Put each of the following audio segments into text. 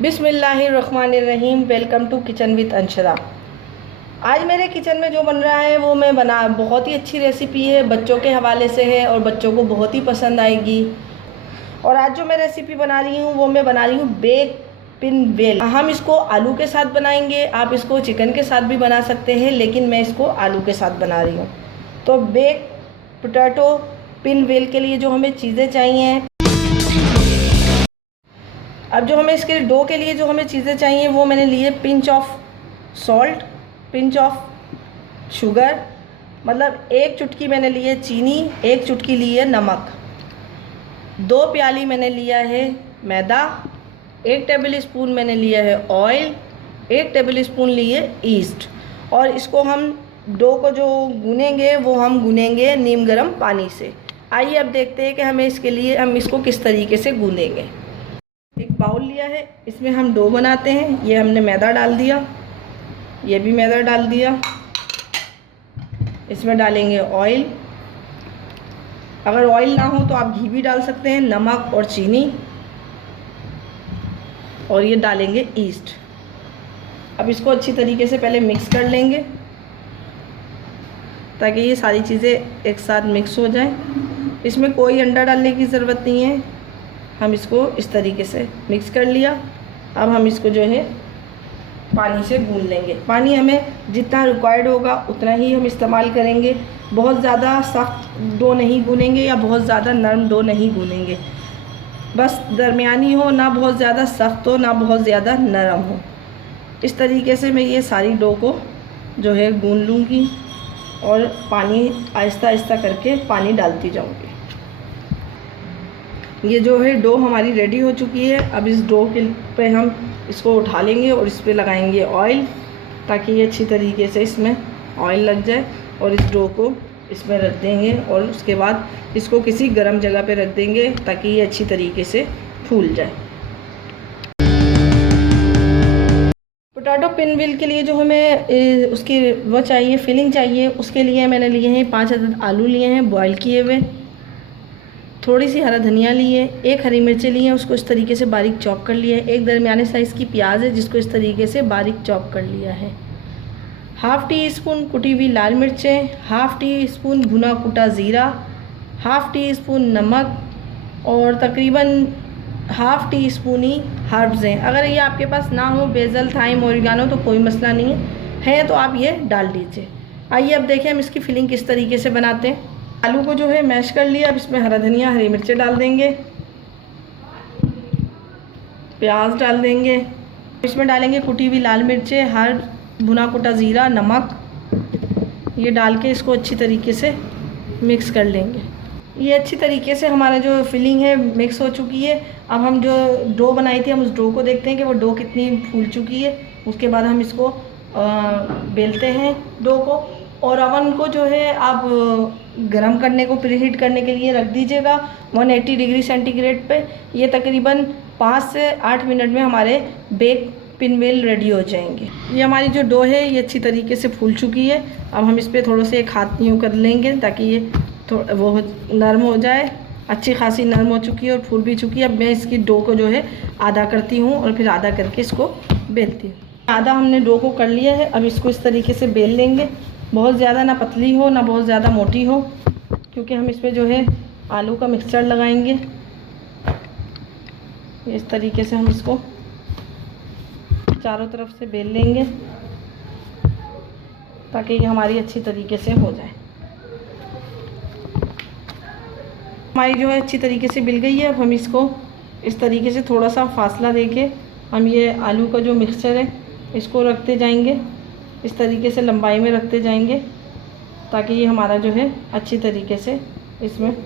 बिस्मिल्लाहिर्रहमानिर्रहीम। Welcome to kitchen with Anshara. आज मेरे किचन में जो बन रहा है वो मैं बहुत ही अच्छी रेसिपी है, बच्चों के हवाले से है और बच्चों को बहुत ही पसंद आएगी। और आज जो मैं रेसिपी बना रही हूँ वो मैं बना रही हूँ बेक पिनवेल। हम इसको आलू के साथ बनाएंगे, आप इसको चिकन के साथ भी बना सकते हैं, लेकिन मैं इसको आलू के साथ बना रही हूँ। तो बेक पोटैटो पिनवेल के लिए जो हमें चीज़ें चाहिए, अब जो हमें इसके डो के लिए जो हमें चीज़ें चाहिए वो मैंने लिए pinch of salt, pinch of sugar, मतलब एक चुटकी मैंने ली है चीनी, एक चुटकी ली है नमक, 2 प्याली मैंने लिया है मैदा, 1 टेबल स्पून मैंने लिया है ऑयल, 1 टेबल स्पून लिए ईस्ट। और इसको हम डो को जो गूनेंगे वो हम गूनेंगे नीम गर्म पानी से। आइए अब देखते हैं कि हमें इसके लिए हम इसको किस तरीके से गूनेंगे। एक बाउल लिया है, इसमें हम डो बनाते हैं। ये हमने मैदा डाल दिया, ये भी मैदा डाल दिया। इसमें डालेंगे ऑयल, अगर ऑयल ना हो तो आप घी भी डाल सकते हैं, नमक और चीनी, और ये डालेंगे ईस्ट। अब इसको अच्छी तरीके से पहले मिक्स कर लेंगे ताकि ये सारी चीज़ें एक साथ मिक्स हो जाएं। इसमें कोई अंडा डालने की ज़रूरत नहीं है। हम इसको इस तरीके से मिक्स कर लिया। अब हम इसको जो है पानी से गूंद लेंगे। पानी हमें जितना रिक्वायर्ड होगा उतना ही हम इस्तेमाल करेंगे। बहुत ज़्यादा सख्त डो नहीं गूनेंगे या बहुत ज़्यादा नरम डो नहीं गूनेंगे, बस दरमियानी हो, ना बहुत ज़्यादा सख्त हो ना बहुत ज़्यादा नरम हो। इस तरीके से मैं ये सारी डो को जो है गूंद लूँगी और पानी आहिस्ता आहिस्ता करके पानी डालती जाऊँगी। ये जो है डो हमारी रेडी हो चुकी है। अब इस डो के पे हम इसको उठा लेंगे और इस पे लगाएंगे ऑयल, ताकि ये अच्छी तरीके से इसमें ऑयल लग जाए। और इस डो को इसमें रख देंगे और उसके बाद इसको किसी गर्म जगह पे रख देंगे ताकि ये अच्छी तरीके से फूल जाए। पोटैटो पिनवेल के लिए जो हमें उसकी वो चाहिए, फिलिंग चाहिए, उसके लिए मैंने लिए हैं 5 अदद आलू लिए हैं बॉयल किए हुए, थोड़ी सी हरा धनिया लिए, 1 हरी मिर्चें लिए हैं, उसको इस तरीके से बारीक चॉप कर लिया है। 1 दरमियाने साइज़ की प्याज है जिसको इस तरीके से बारीक चॉप कर लिया है। ½ टी स्पून कुटी हुई लाल मिर्चें, ½ टी स्पून भुना कुटा ज़ीरा, ½ टी स्पून नमक और तकरीबन ½ टी स्पून ही हर्ब्स हैं। अगर ये आपके पास ना हो, बेसल, थाइम, ओरिगानो, तो कोई मसला नहीं है तो आप ये डाल दीजिए। आइए अब देखें हम इसकी फिलिंग किस तरीके से बनाते हैं। आलू को जो है मैश कर लिया। अब इसमें हरा धनिया, हरी मिर्चें डाल देंगे, प्याज डाल देंगे, इसमें डालेंगे कुटी हुई लाल मिर्चें, हर भुना कुटा ज़ीरा, नमक, ये डाल के इसको अच्छी तरीके से मिक्स कर लेंगे। ये अच्छी तरीके से हमारा जो फिलिंग है मिक्स हो चुकी है। अब हम जो डो बनाई थी हम उस डो को देखते हैं कि वो डो कितनी फूल चुकी है। उसके बाद हम इसको बेलते हैं डो को, और अवन को जो है आप गरम करने को, प्रीहीट करने के लिए रख दीजिएगा 180 डिग्री सेंटीग्रेड पे। ये तकरीबन 5 से 8 मिनट में हमारे बेक पिनवेल रेडी हो जाएंगे। ये हमारी जो डो है ये अच्छी तरीके से फूल चुकी है। अब हम इस पर थोड़ा से एक हाथ यूँ कर लेंगे ताकि ये वो नरम हो जाए। अच्छी खासी नरम हो चुकी है और फूल भी चुकी है। अब मैं इसकी डो को जो है आधा करती हूँ और फिर आधा करके इसको बेलती हूँ। आधा हमने डो को कर लिया है। अब इसको इस तरीके से बेल लेंगे। बहुत ज़्यादा ना पतली हो ना बहुत ज़्यादा मोटी हो, क्योंकि हम इसमें जो है आलू का मिक्सचर लगाएंगे। इस तरीके से हम इसको चारों तरफ से बेल लेंगे ताकि ये हमारी अच्छी तरीके से हो जाए। हमारी जो है अच्छी तरीके से बिल गई है। अब हम इसको इस तरीके से थोड़ा सा फासला देके हम ये आलू का जो मिक्सचर है इसको रखते जाएंगे, इस तरीके से लंबाई में रखते जाएंगे ताकि ये हमारा जो है अच्छी तरीके से इसमें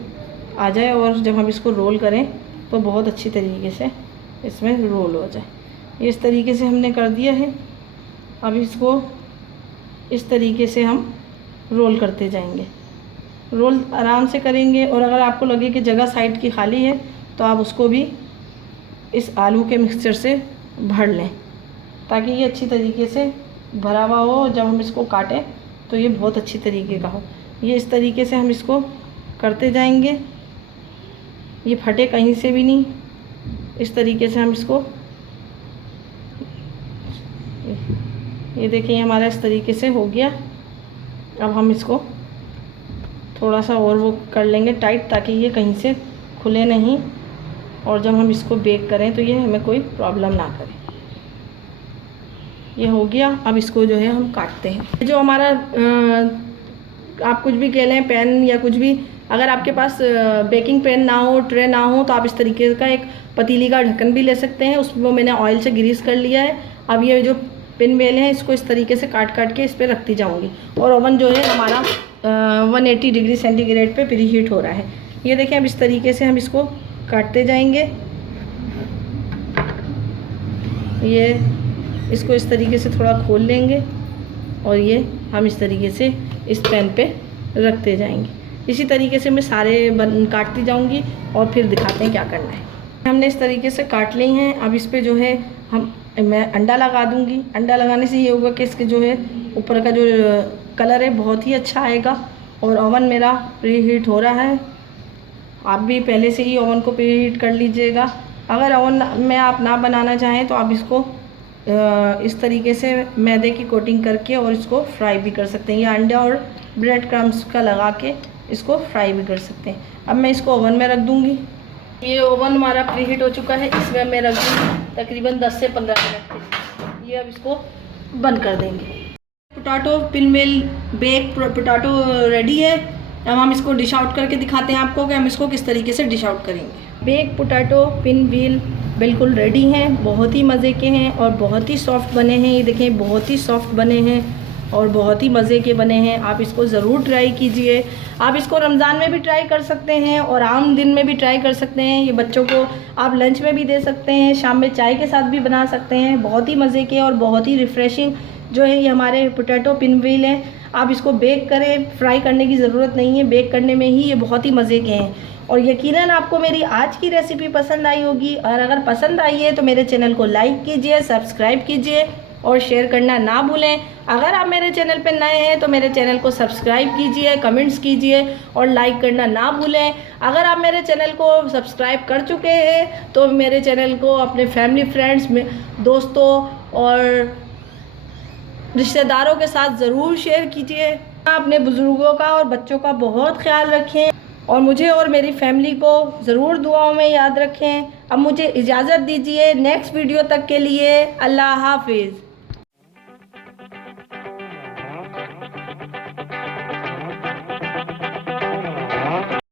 आ जाए। और जब हम इसको रोल करें तो बहुत अच्छी तरीके से इसमें रोल हो जाए। ये इस तरीके से हमने कर दिया है। अब इसको इस तरीके से हम रोल करते जाएंगे। रोल आराम से करेंगे, और अगर आपको लगे कि जगह साइड की खाली है तो आप उसको भी इस आलू के मिक्सचर से भर लें ताकि ये अच्छी तरीके से भरा हुआ हो। जब हम इसको काटें तो ये बहुत अच्छी तरीके का हो। ये इस तरीके से हम इसको करते जाएंगे, ये फटे कहीं से भी नहीं। इस तरीके से हम इसको ये देखिए हमारा इस तरीके से हो गया। अब हम इसको थोड़ा सा और वो कर लेंगे टाइट, ताकि ये कहीं से खुले नहीं, और जब हम इसको बेक करें तो ये हमें कोई प्रॉब्लम ना करे। ये हो गया। अब इसको जो है हम काटते हैं। जो हमारा आप कुछ भी कह लें, पैन या कुछ भी, अगर आपके पास बेकिंग पैन ना हो, ट्रे ना हो, तो आप इस तरीके का एक पतीली का ढक्कन भी ले सकते हैं। उसमें मैंने ऑयल से ग्रीस कर लिया है। अब ये जो पिन बेल हैं इसको इस तरीके से काट काट के इस पर रखती जाऊंगी। और ओवन जो है हमारा 180 डिग्री सेंटीग्रेड पे प्री हीट हो रहा है। ये देखें, अब इस तरीके से हम इसको काटते जाएंगे। ये इसको इस तरीके से थोड़ा खोल लेंगे और ये हम इस तरीके से इस पैन पे रखते जाएंगे। इसी तरीके से मैं सारे काटती जाऊंगी और फिर दिखाते हैं क्या करना है। हमने इस तरीके से काट ली हैं। अब इस पे जो है मैं अंडा लगा दूंगी। अंडा लगाने से ये होगा कि इसके जो है ऊपर का जो कलर है बहुत ही अच्छा आएगा। और ओवन मेरा प्री हीट हो रहा है। आप भी पहले से ही ओवन को प्री हीट कर लीजिएगा। अगर ओवन में आप ना बनाना चाहें तो आप इसको इस तरीके से मैदे की कोटिंग करके और इसको फ्राई भी कर सकते हैं, या अंडा और ब्रेड क्रम्स का लगा के इसको फ्राई भी कर सकते हैं। अब मैं इसको ओवन में रख दूंगी। ये ओवन हमारा प्री हीट हो चुका है। इसमें मैं रख दूँगी तकरीबन 10 से 15 मिनट के लिए। ये अब इसको बंद कर देंगे। पोटैटो पिनवेल बेक पोटैटो रेडी है। अब हम इसको डिश आउट करके दिखाते हैं आपको कि हम इसको किस तरीके से डिश आउट करेंगे। बेक पोटैटो पिनवेल बिल्कुल रेडी हैं। बहुत ही मज़े के हैं और बहुत ही सॉफ्ट बने हैं। ये देखें, बहुत ही सॉफ्ट बने हैं और बहुत ही मज़े के बने हैं। आप इसको ज़रूर ट्राई कीजिए। आप इसको रमज़ान में भी ट्राई कर सकते हैं और आम दिन में भी ट्राई कर सकते हैं। ये बच्चों को आप लंच में भी दे सकते हैं, शाम में चाय के साथ भी बना सकते हैं। बहुत ही मज़े के और बहुत ही रिफ़्रेशिंग जो है ये हमारे पोटैटो पिनवेल हैं। आप इसको बेक करें, फ्राई करने की ज़रूरत नहीं है। बेक करने में ही ये बहुत ही मज़े के हैं। और यकीनन आपको मेरी आज की रेसिपी पसंद आई होगी। और अगर पसंद आई है तो मेरे चैनल को लाइक कीजिए, सब्सक्राइब कीजिए और शेयर करना ना भूलें। अगर आप मेरे चैनल पर नए हैं तो मेरे चैनल को सब्सक्राइब कीजिए, कमेंट्स कीजिए और लाइक करना ना भूलें। अगर आप मेरे चैनल को सब्सक्राइब कर चुके हैं तो मेरे चैनल को अपने फैमिली, फ्रेंड्स में, दोस्तों और रिश्तेदारों के साथ ज़रूर शेयर कीजिए। अपने बुज़ुर्गों का और बच्चों का बहुत ख्याल रखें और मुझे और मेरी फैमिली को ज़रूर दुआओं में याद रखें। अब मुझे इजाज़त दीजिए। नेक्स्ट वीडियो तक के लिए अल्लाह हाफिज़।